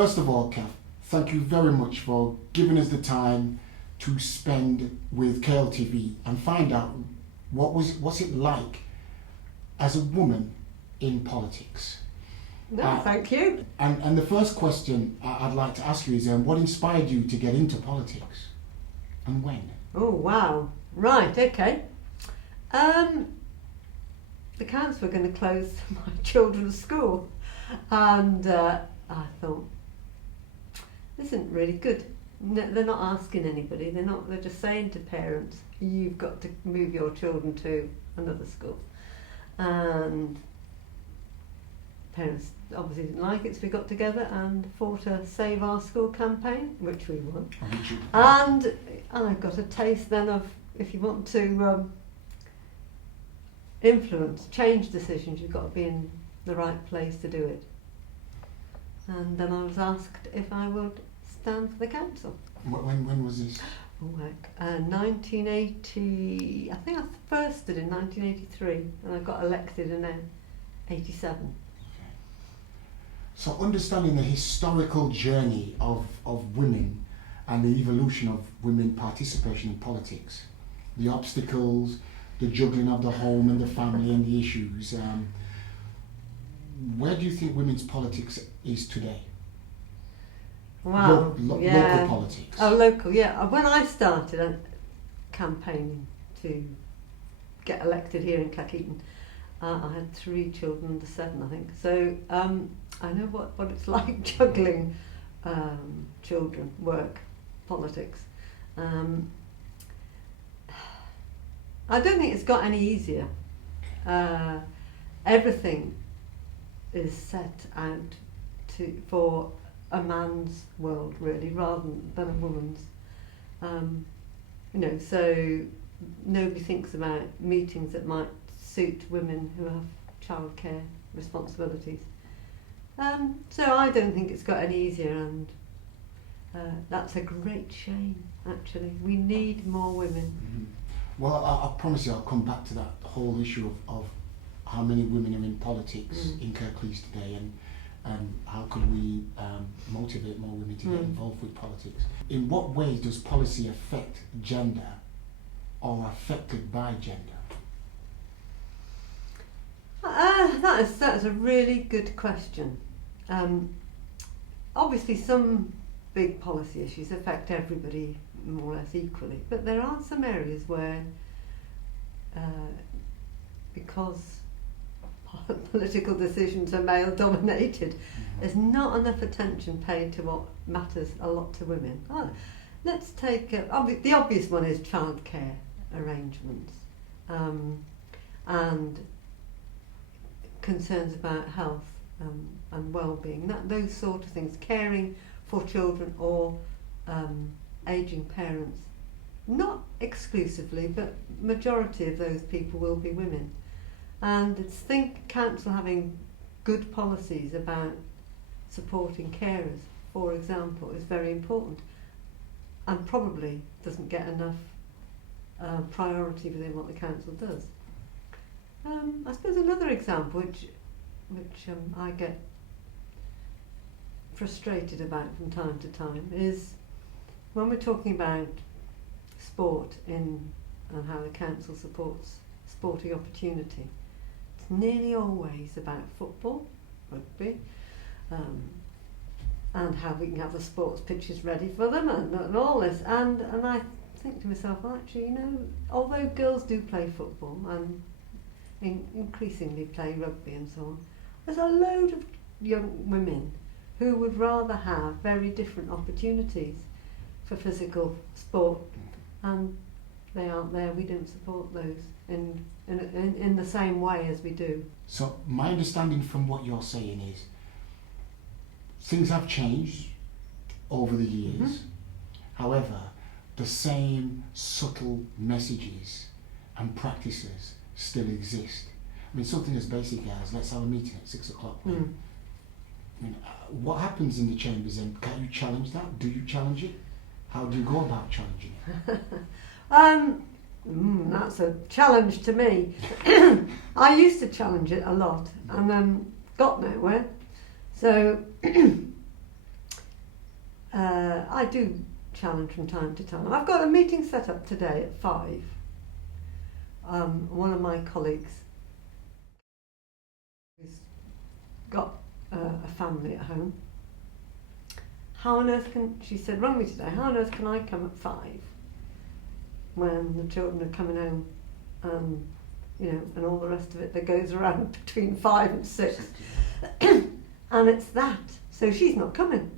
First of all, Kath, thank you very much for giving us the time to spend with KLTV and find out what's it like as a woman in politics. No, thank you. And the first question I'd like to ask you is, what inspired you to get into politics, and when? Oh wow! Right, okay. The council were going to close my children's school, and I thought, this isn't really good. No, they're not asking anybody. They're just saying to parents, you've got to move your children to another school, and parents obviously didn't like it, so we got together and fought a Save Our School campaign, which we won. And I got a taste then of, if you want to influence, change decisions, you've got to be in the right place to do it. And then I was asked if I would stand for the council. When was this? 1980, I think I first did in 1983, and I got elected in 87. So understanding the historical journey of women and the evolution of women participation in politics, the obstacles, the juggling of the home and the family and the issues, where do you think women's politics is today? Wow, local politics. Oh, local, yeah. When I started campaigning to get elected here in Cleckheaton, I had 3 children under 7, I think. So I know what it's like juggling children, work, politics. I don't think it's got any easier. Everything is set out for a man's world, really, rather than a woman's. So nobody thinks about meetings that might suit women who have childcare responsibilities. So I don't think it's got any easier, and that's a great shame, actually. We need more women. Mm-hmm. Well, I promise you I'll come back to that whole issue of how many women are in politics in Kirklees today, and how could we motivate more women to get involved with politics. In what ways does policy affect gender or affected by gender? That is a really good question. Obviously some big policy issues affect everybody more or less equally, but there are some areas where, because political decisions are male dominated, there's not enough attention paid to what matters a lot to women. Let's take the obvious one is childcare arrangements, and concerns about health and well-being, those sort of things, caring for children or ageing parents. Not exclusively, but majority of those people will be women. And council having good policies about supporting carers, for example, is very important, and probably doesn't get enough priority within what the council does. I suppose another example which I get frustrated about from time to time is when we're talking about sport and how the council supports sporting opportunity. It's nearly always about football, rugby, and how we can have the sports pitches ready for them and all this. And I think to myself, well, actually, although girls do play football and increasingly play rugby and so on, there's a load of young women who would rather have very different opportunities for physical sport, and they aren't there. We don't support those in the same way as we do. So my understanding from what you're saying is things have changed over the years. However, the same subtle messages and practices still exist. I mean, something as basic as, let's have a meeting at 6 o'clock. I mean, what happens in the chambers then? Can you challenge that? Do you challenge it? How do you go about challenging it? That's a challenge to me. I used to challenge it a lot and got nowhere. So I do challenge from time to time. I've got a meeting set up today at 5. One of my colleagues who's got a family at home. How on earth she said, rang me today, how on earth can I come at 5 when the children are coming home and, and all the rest of it that goes around between 5 and 6. And it's that. So she's not coming.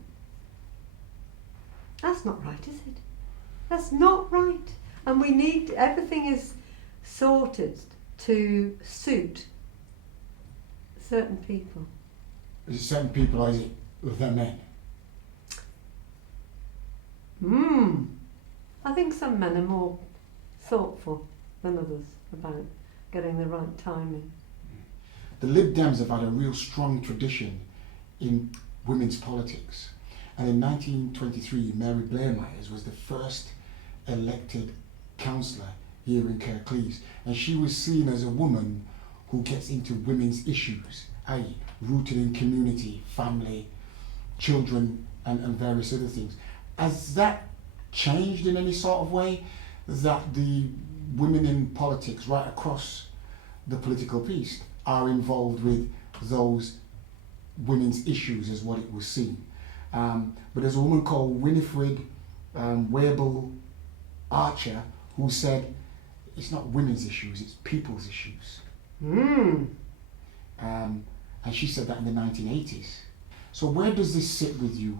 That's not right, is it? That's not right. And we need, everything is sorted to suit certain people. Is it certain people or is it the men? I think some men are more thoughtful than others about getting the right timing. The Lib Dems have had a real strong tradition in women's politics. And in 1923, Mary Blair Myers was the first elected councillor here in Kirklees. And she was seen as a woman who gets into women's issues, i.e. rooted in community, family, children, and various other things. Has that changed in any sort of way, that the women in politics right across the political piece are involved with those women's issues as what it was seen? But there's a woman called Winifred Wable Archer who said it's not women's issues, it's people's issues. And she said that in the 1980s. So where does this sit with you?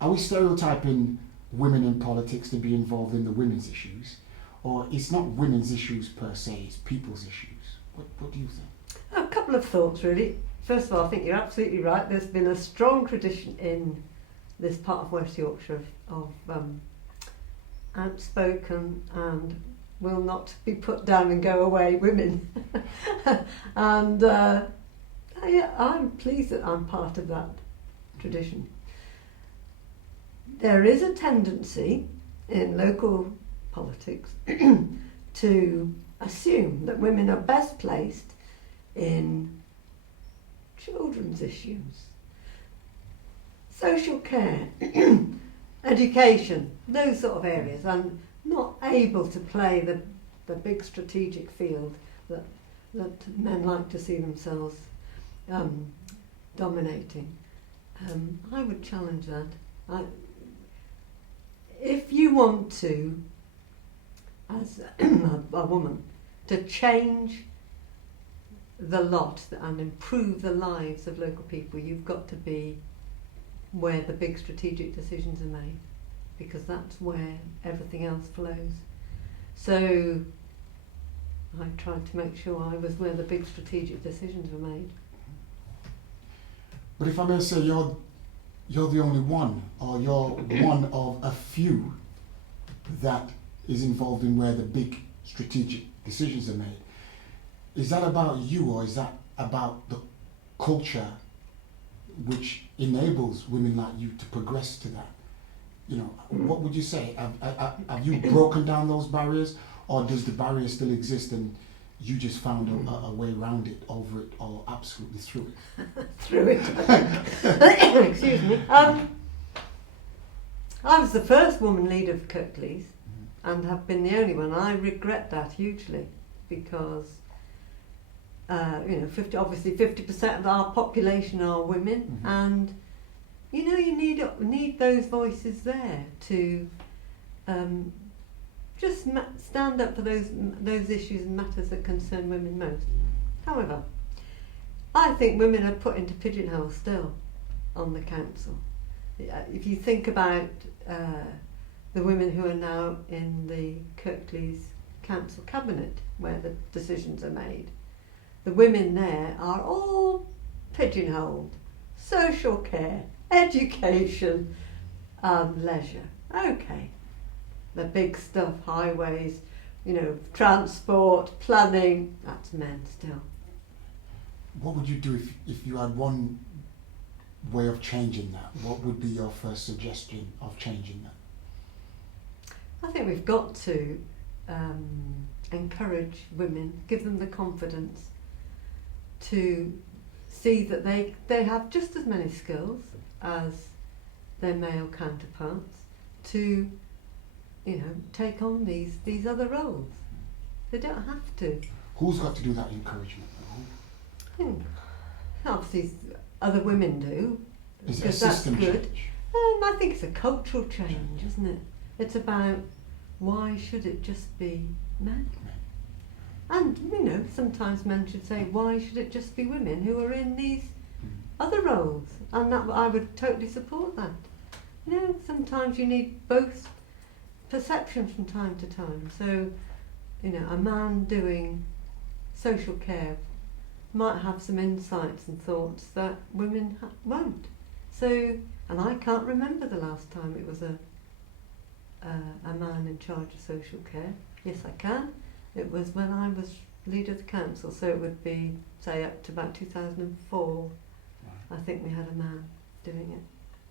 Are we stereotyping women in politics to be involved in the women's issues? Or it's not women's issues per se, it's people's issues? What do you think? A couple of thoughts really. First of all, I think you're absolutely right. There's been a strong tradition in this part of West Yorkshire of outspoken and will not be put down and go away women. And I'm pleased that I'm part of that tradition. There is a tendency in local politics to assume that women are best placed in children's issues, social care, education, those sort of areas, and not able to play the big strategic field that men like to see themselves dominating. I would challenge that. If you want to, as a woman, to change the lot and improve the lives of local people, you've got to be where the big strategic decisions are made, because that's where everything else flows. So I tried to make sure I was where the big strategic decisions were made. But if I may say, you're the only one, or you're one of a few that is involved in where the big strategic decisions are made. Is that about you, or is that about the culture which enables women like you to progress to that? What would you say? Have you broken down those barriers, or does the barrier still exist and you just found a way around it, over it, or absolutely through it? Through it. Excuse me. I was the first woman leader for Kirklees and have been the only one. I regret that hugely, because 50% of our population are women, and you need those voices there to just stand up for those issues and matters that concern women most. However, I think women are put into pigeonholes still on the council. If you think about the women who are now in the Kirklees Council Cabinet, where the decisions are made, the women there are all pigeonholed. Social care, education, leisure. Okay. The big stuff, highways, transport, planning, that's men still. What would you do if you had one way of changing that? What would be your first suggestion of changing that? I think we've got to encourage women, give them the confidence to see that they have just as many skills as their male counterparts to, take on these other roles. They don't have to. Who's got to do that encouragement? Obviously, other women do. Is it a because that's system good. change? I think it's a cultural change, isn't it? It's about why should it just be men? And, sometimes men should say, why should it just be women who are in these other roles? And that I would totally support that. Sometimes you need both perception from time to time. So, a man doing social care might have some insights and thoughts that women won't. So, and I can't remember the last time it was a man in charge of social care. Yes, I can. It was when I was leader of the council, so it would be, say, up to about 2004. Right. I think we had a man doing it.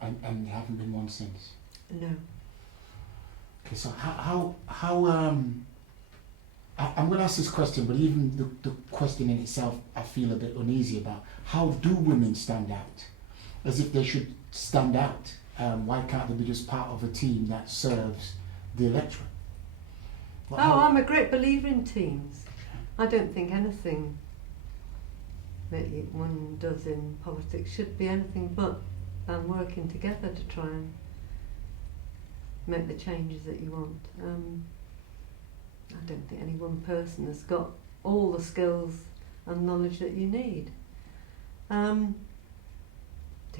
And there haven't been one since? No. Okay, so how I'm going to ask this question, but even the question in itself I feel a bit uneasy about. How do women stand out? As if they should stand out. Why can't they be just part of a team that serves the electorate? I'm a great believer in teams. I don't think anything that one does in politics should be anything but working together to try and make the changes that you want. I don't think any one person has got all the skills and knowledge that you need. To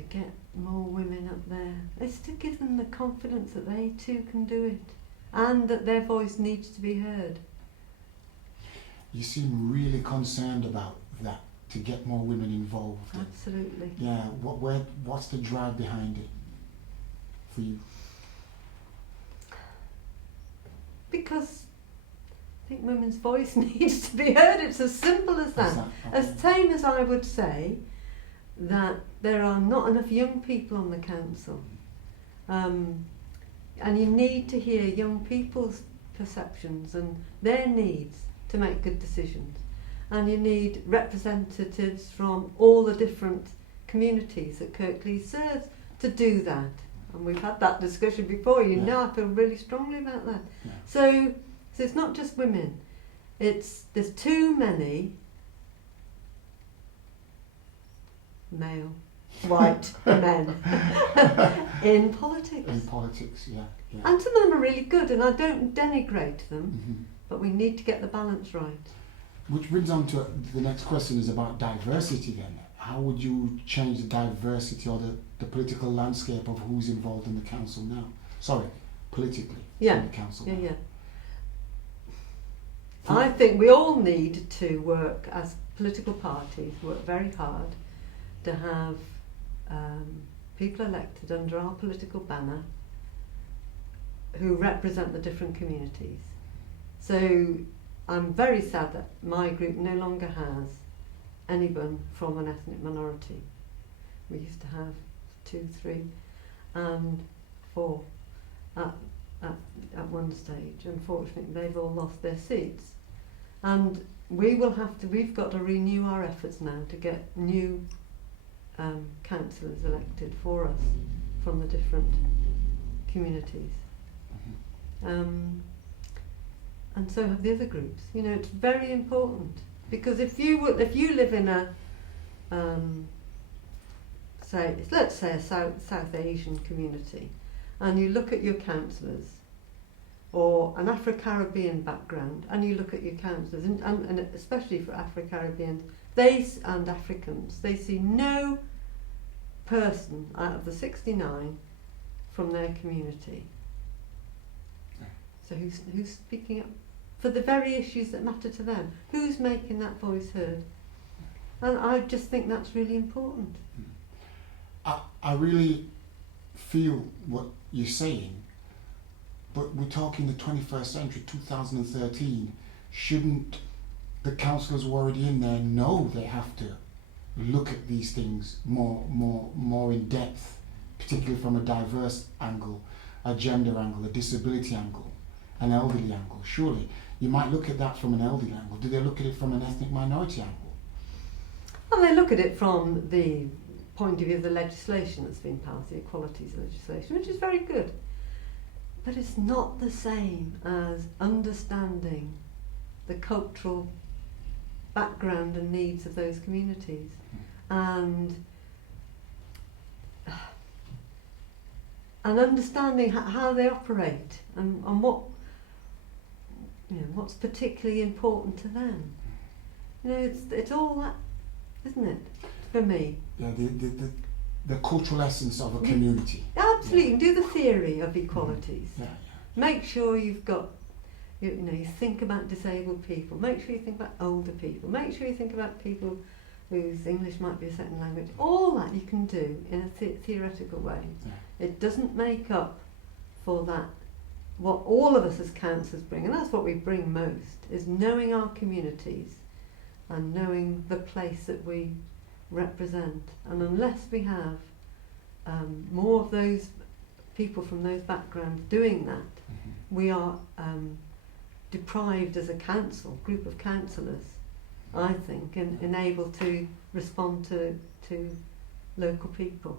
get more women up there, it's to give them the confidence that they too can do it and that their voice needs to be heard. You seem really concerned about that, to get more women involved. Absolutely. Yeah, what's the drive behind it for you? Because I think women's voice needs to be heard. It's as simple as that. Okay. As same as I would say that there are not enough young people on the council. And you need to hear young people's perceptions and their needs to make good decisions. And you need representatives from all the different communities that Kirklees serves to do that. And we've had that discussion before, I feel really strongly about that. Yeah. So it's not just women. There's too many male, white men in politics. In politics, yeah. And some of them are really good, and I don't denigrate them, but we need to get the balance right. Which brings on to the next question is about diversity then. How would you change the diversity or the political landscape of who's involved in the council now? Sorry, politically in the council. Yeah. I think we all need to work as political parties, work very hard to have people elected under our political banner who represent the different communities. So I'm very sad that my group no longer has anyone from an ethnic minority. We used to have 2, 3 and 4 at one stage. Unfortunately, they've all lost their seats. And we've got to renew our efforts now to get new councillors elected for us from the different communities. And so have the other groups. It's very important, because if you live in a let's say a South Asian community, and you look at your councillors, or an Afro-Caribbean background, and you look at your councillors, and especially for Afro-Caribbeans, and Africans, they see no person out of the 69 from their community. So who's speaking up for the very issues that matter to them? Who's making that voice heard? And I just think that's really important. I really feel what you're saying, but we're talking the 21st century, 2013. Shouldn't the councillors who are already in there know they have to look at these things more in depth, particularly from a diverse angle, a gender angle, a disability angle, an elderly angle? Surely you might look at that from an elderly angle. Do they look at it from an ethnic minority angle? Well, they look at it from the point of view of the legislation that's been passed, the equalities legislation, which is very good. But it's not the same as understanding the cultural background and needs of those communities, and understanding how they operate and what, what's particularly important to them. It's all that, isn't it, for me? Yeah, the cultural essence of a community. Absolutely, do the theory of equalities. Yeah. Make sure you've got, you think about disabled people. Make sure you think about older people. Make sure you think about people whose English might be a second language. All that you can do in a theoretical way. Yeah. It doesn't make up for that. What all of us as councillors bring, and that's what we bring most, is knowing our communities and knowing the place that we represent. And unless we have more of those people from those backgrounds doing that, we are deprived as a group of councillors, I think, and able to respond to local people.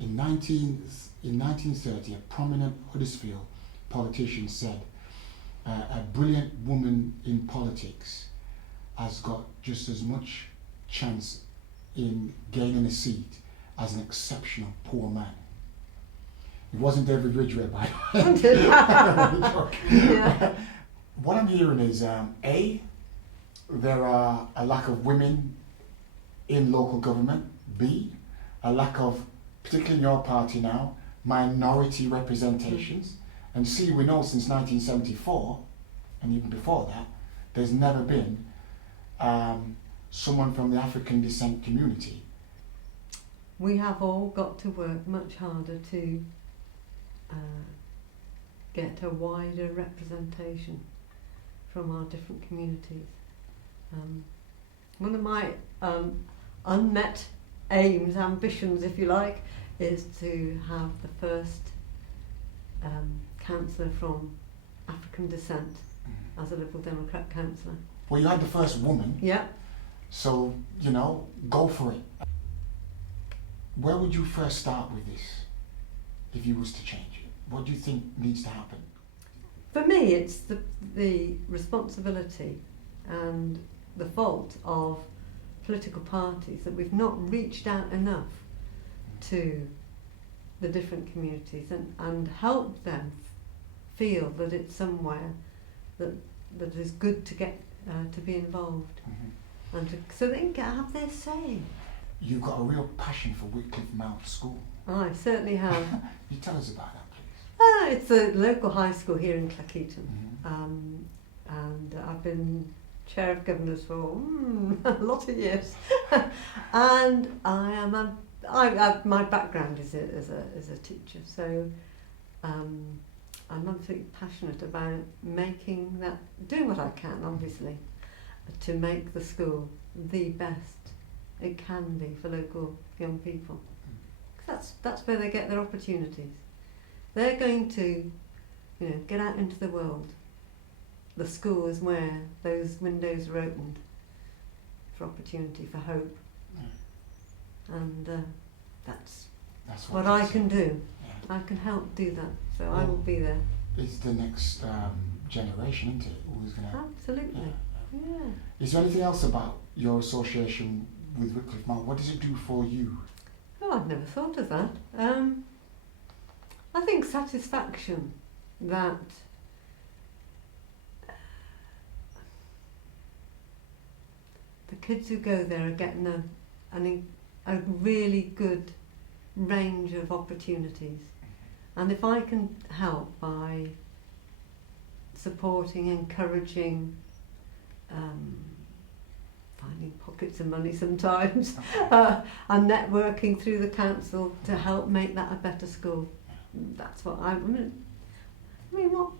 In 1930, a prominent Huddersfield politician said, a brilliant woman in politics has got just as much chance in gaining a seat as an exceptional poor man. It wasn't David Ridgway, by the way. Yeah. What I'm hearing is, A, there are a lack of women in local government. B, a lack of, particularly in your party now, minority representations. And C, we know since 1974, and even before that, there's never been someone from the African descent community. We have all got to work much harder to get a wider representation from our different communities. One of my unmet aims, ambitions if you like, is to have the first councillor from African descent as a Liberal Democrat councillor. Well, you had the first woman. Yeah. So, go for it. Where would you first start with this, if you was to change it? What do you think needs to happen? For me, it's the responsibility and the fault of political parties that we've not reached out enough to the different communities and helped them feel that it's somewhere that is good to get to be involved, and so they can have their say. You've got a real passion for Wycliffe Mount School. I certainly have. You tell us about that, please. It's a local high school here in Cleckheaton, and I've been chair of governors for a lot of years, and my background is as a teacher, so I'm absolutely passionate about doing what I can, obviously, to make the school the best it can be for local young people. 'Cause that's where they get their opportunities. They're going to, get out into the world. The school is where those windows are opened for opportunity, for hope, and that's what I can do. Yeah. I can help do that, so I will be there. It's the next generation, isn't it? Who's gonna? Absolutely. Yeah. Is there anything else about your association with Wycliffe Mount? What does it do for you? Oh, I've never thought of that. I think satisfaction that the kids who go there are getting a really good range of opportunities, and if I can help by supporting, encouraging, finding pockets of money sometimes, and networking through the council to help make that a better school, that's what I mean, what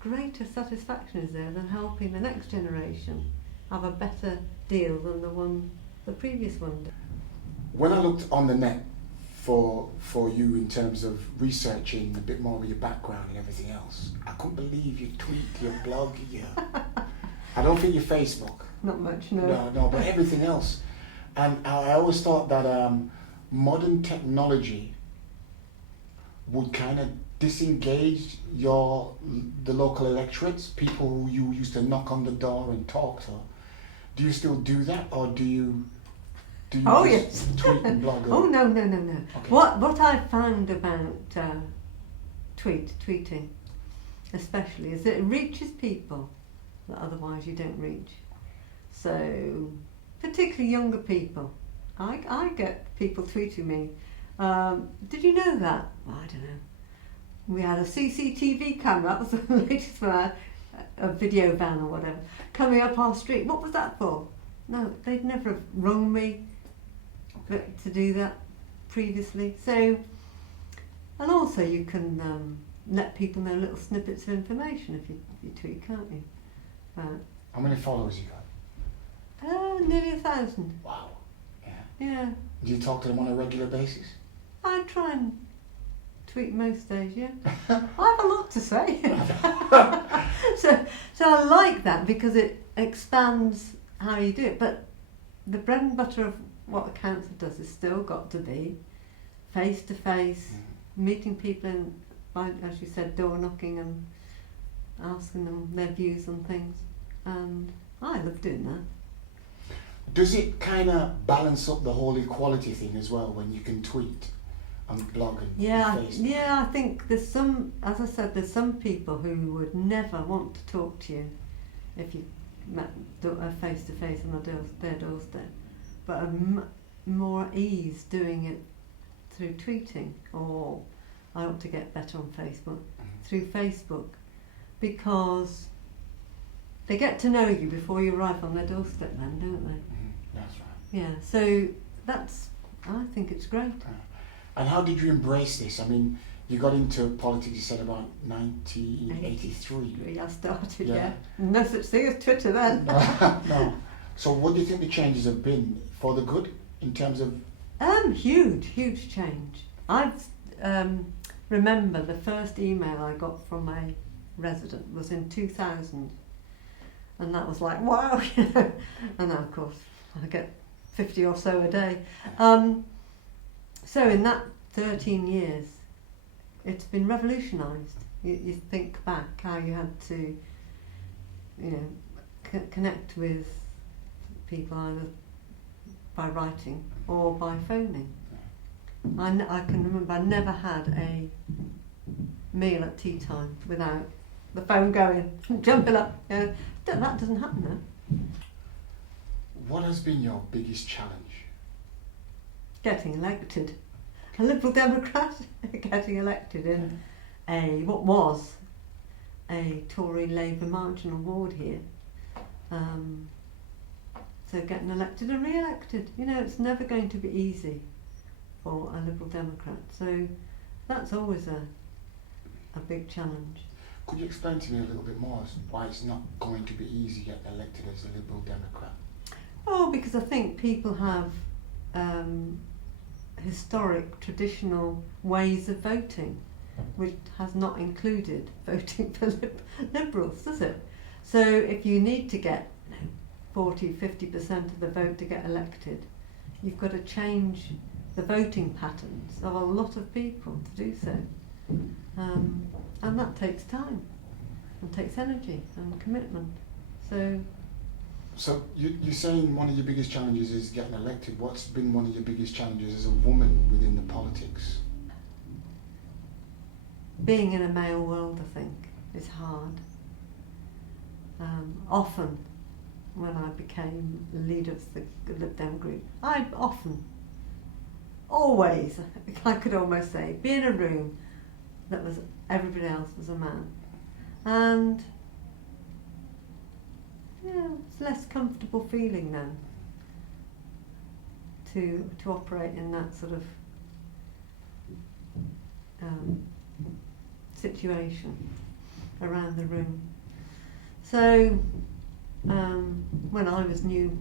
greater satisfaction is there than helping the next generation have a better deal than the previous one did? When I looked on the net for you in terms of researching a bit more of your background and everything else, I couldn't believe your tweet, your blog, I don't think your Facebook. Not much, no. No, but everything else. And I always thought that modern technology would kind of disengage the local electorates, people who you used to knock on the door and talk to? Do you still do that, or do you Oh, just yes. tweet and blog? Oh, no. Okay. What I found about tweeting, especially, is that it reaches people that otherwise you don't reach. So, particularly younger people. I get people tweeting me, did you know that? Well, I don't know. We had a CCTV camera, that was the latest one, a video van or whatever, coming up our street. What was that for? No, they'd never have rung me to do that previously. So, and also you can let people know little snippets of information if you tweet, can't you? How many followers you got? Nearly 1,000. Wow. Yeah. Yeah. Do you talk to them on a regular basis? I try and tweet most days, yeah. I have a lot to say. so I like that because it expands how you do it. But the bread and butter of what a council does is still got to be face to face, meeting people and, as you said, door knocking and asking them their views on things. And I love doing that. Does it kind of balance up the whole equality thing as well when you can tweet and blog and Facebook? Yeah, I think there's some, as I said, there's some people who would never want to talk to you if you met face to face on their doorstep, but are more at ease doing it through tweeting, or I ought to get better on Facebook, through Facebook, because they get to know you before you arrive on their doorstep then, don't they? That's right. Yeah, so I think it's great. And how did you embrace this? I mean, you got into politics, you said, about 1983. I started, Yeah. No such thing as Twitter then. No. So what do you think the changes have been for the good in terms of... Huge change. I remember the first email I got from a resident was in 2000. And that was like, wow, and now, of course, I get 50 or so a day. So in that 13 years, it's been revolutionised. You think back how you had to, connect with people either by writing or by phoning. I can remember I never had a meal at tea time without the phone going, jumping up. That doesn't happen now. What has been your biggest challenge? Getting elected. A Liberal Democrat getting elected in what was a Tory Labour marginal ward here. So getting elected and re-elected. It's never going to be easy for a Liberal Democrat. So that's always a big challenge. Could you explain to me a little bit more as why it's not going to be easy getting elected as a Liberal Democrat? Oh, because I think people have historic, traditional ways of voting, which has not included voting for Liberals, does it? So if you need to get 40-50% of the vote to get elected, you've got to change the voting patterns of a lot of people to do so. And that takes time, and takes energy and commitment. So you're saying one of your biggest challenges is getting elected. What's been one of your biggest challenges as a woman within the politics? Being in a male world, I think, is hard. Often, when I became leader of the Lib Dem group, I could almost say, be in a room that was everybody else was a man, and it's less comfortable feeling then to operate in that sort of situation around the room. So when I was new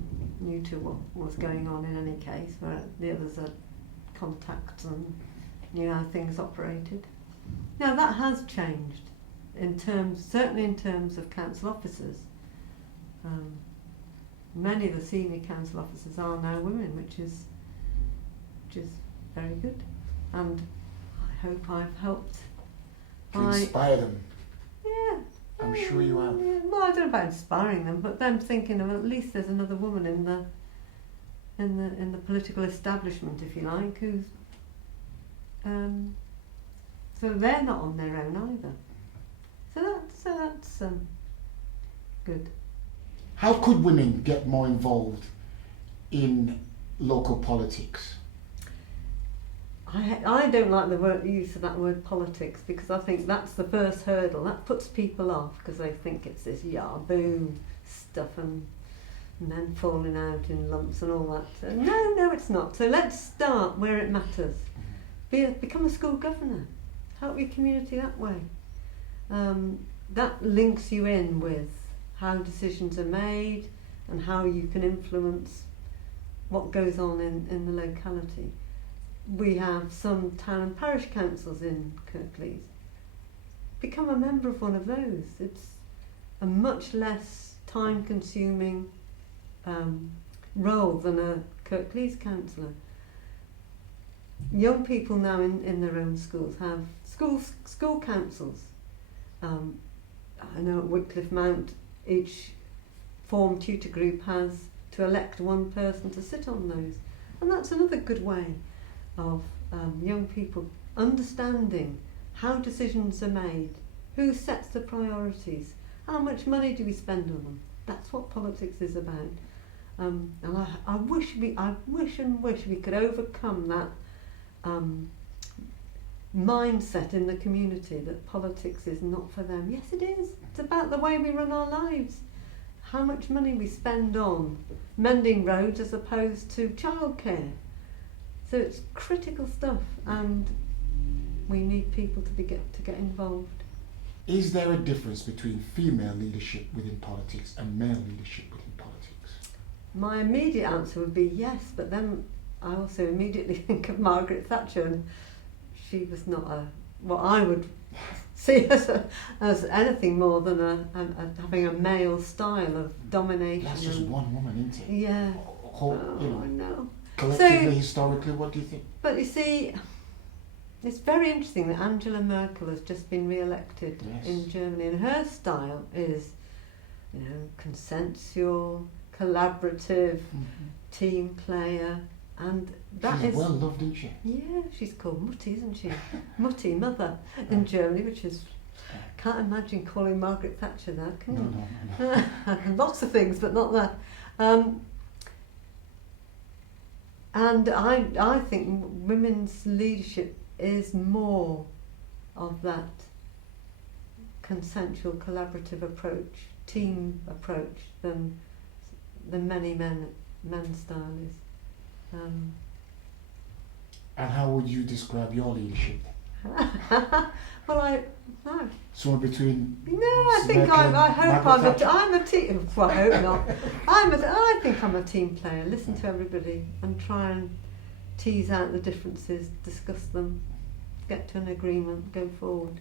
to what was going on in any case, where the others had contacts and knew how things operated. Now that has changed certainly in terms of council officers. Many of the senior council officers are now women, which is very good. And I hope I've helped. To inspire them. Yeah. I'm sure you have. Yeah. Well, I don't know about inspiring them, but them thinking of at least there's another woman in the political establishment, if you like, who's so they're not on their own either. So that's good. How could women get more involved in local politics? I don't like the use of that word politics, because I think that's the first hurdle. That puts people off because they think it's this yah-boom stuff and men falling out in lumps and all that. So no, it's not. So let's start where it matters. Become a school governor. Help your community that way. That links you in with how decisions are made and how you can influence what goes on in the locality. We have some town and parish councils in Kirklees. Become a member of one of those. It's a much less time-consuming role than a Kirklees councillor. Young people now in their own schools have school councils. I know at Wycliffe Mount each form tutor group has to elect one person to sit on those, and that's another good way of young people understanding how decisions are made, who sets the priorities, how much money do we spend on them. That's what politics is about. And I wish we could overcome that mindset in the community that politics is not for them. Yes, it is. It's about the way we run our lives. How much money we spend on mending roads as opposed to childcare. So it's critical stuff, and we need people to get involved. Is there a difference between female leadership within politics and male leadership within politics? My immediate answer would be yes, but then I also immediately think of Margaret Thatcher, and she was not what I would see as anything more than having a male style of domination. That's just one woman, isn't it? Yeah. I know. Collectively, historically, what do you think? But you see, it's very interesting that Angela Merkel has just been re-elected in Germany, and her style is, consensual, collaborative, team player, and that she's is well loved, isn't she? Yeah, she's called Mutti, isn't she? Mutti, mother, in Germany, which is, can't imagine calling Margaret Thatcher that, can you? No. Lots of things, but not that. And I think women's leadership is more of that consensual, collaborative approach, team approach, than many men's style is. And how would you describe your leadership? Well, no. Somewhere between. No, I think I hope I'm a team. Well, I hope not. I think I'm a team player. Listen to everybody and try and tease out the differences, discuss them, get to an agreement, go forward.